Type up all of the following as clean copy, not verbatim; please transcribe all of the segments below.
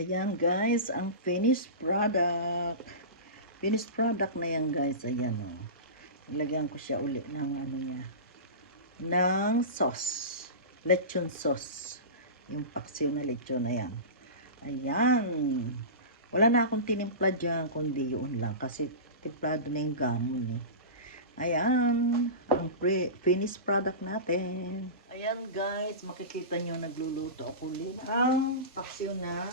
Ayan guys, ang finished product. Finished product na yan guys. Ayan o. Ilagyan ko siya ulit ng ano niya. Ng sauce. Lechon sauce. Yung paksiw na lechon na yan. Ayan. Wala na akong tinimpla dyan, kundi yun lang. Kasi timplado na yung gamon eh. Ayan. Ang finished product natin. Ayan guys, makikita nyo nagluluto ako ulit ang paksiw na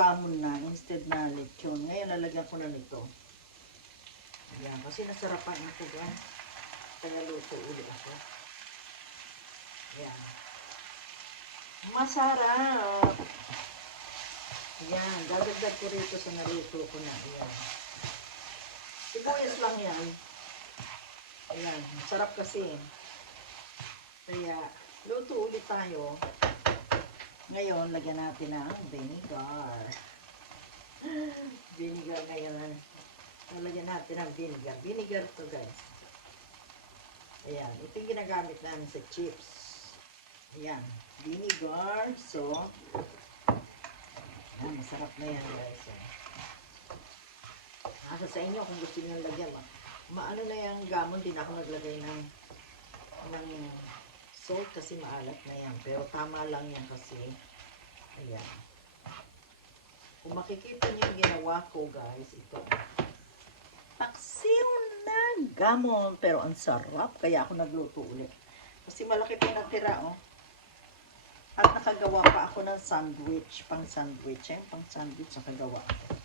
gamon na instead na lechon. Ngayon lalagyan ko na nito. Ayan, kasi nasarapan ako guys. Kaya luto ulit ako. Ayan. Masarap. Ayan, dadagdag ko rito sa naluto ko na. Ayan. Sibuyas lang yan. Ayan, masarap kasi. Kaya, luto ulit tayo. Ngayon, lagyan natin ng vinegar. Vinegar ngayon. Lagyan natin ng vinegar. Vinegar to guys. Ayan, ito yung ginagamit namin sa chips. Ayan, vinegar. So, ayan, masarap na yan guys. Nasa sa inyo kung gusto nyo lagyan. Maano na yung gamon, din ako naglagay ng salt kasi maalat na yan. Pero tama lang yan kasi. Ayan. Kung makikita nyo yung ginawa ko guys, ito. Paksiw na gamon. Pero ang sarap. Kaya ako nagluto ulit. Kasi malaki pa natira oh. At nakagawa pa ako ng sandwich. Pang sandwich. Pang sandwich nakagawa ako.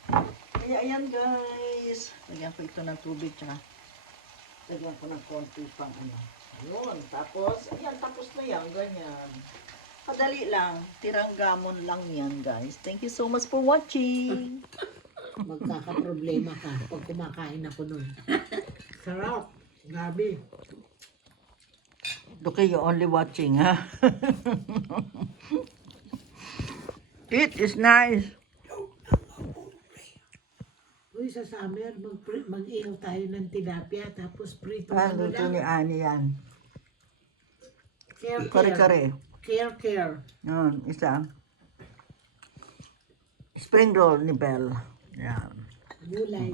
Kaya ayan guys. Lagyan ko ito ng tubig. Tsaka lagyan ko ng konti pang ano. Ayun. Tapos, ayan. Tapos na yan. Ganyan. Kadali lang. Tirang gamon lang yan guys. Thank you so much for watching. Magkakaproblema ka pag kumakain ako nun. Sarap. Gabi. Okay, you're only watching, ha? It is nice. Uy, sa summer, mag-ihaw tayo ng tilapia, tapos prito Ano ano ito ni lang. Ani yan? Care. Kare-kare. Care. Yun, isa. Spring roll ni Belle. Yan. Gulay.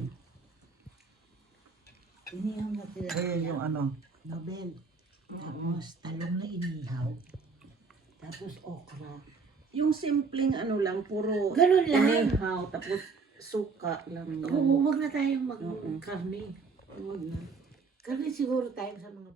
Inihaw na tilapia. Ayun yung ano. Nobel. Tapos talong na inihaw. Tapos okra. Yung simpleng ano lang, puro Ganun lang. inihaw, tapos suka lang. Oo, huwag na tayong mag-karne. Huwag na. Karne siguro tayo sa mga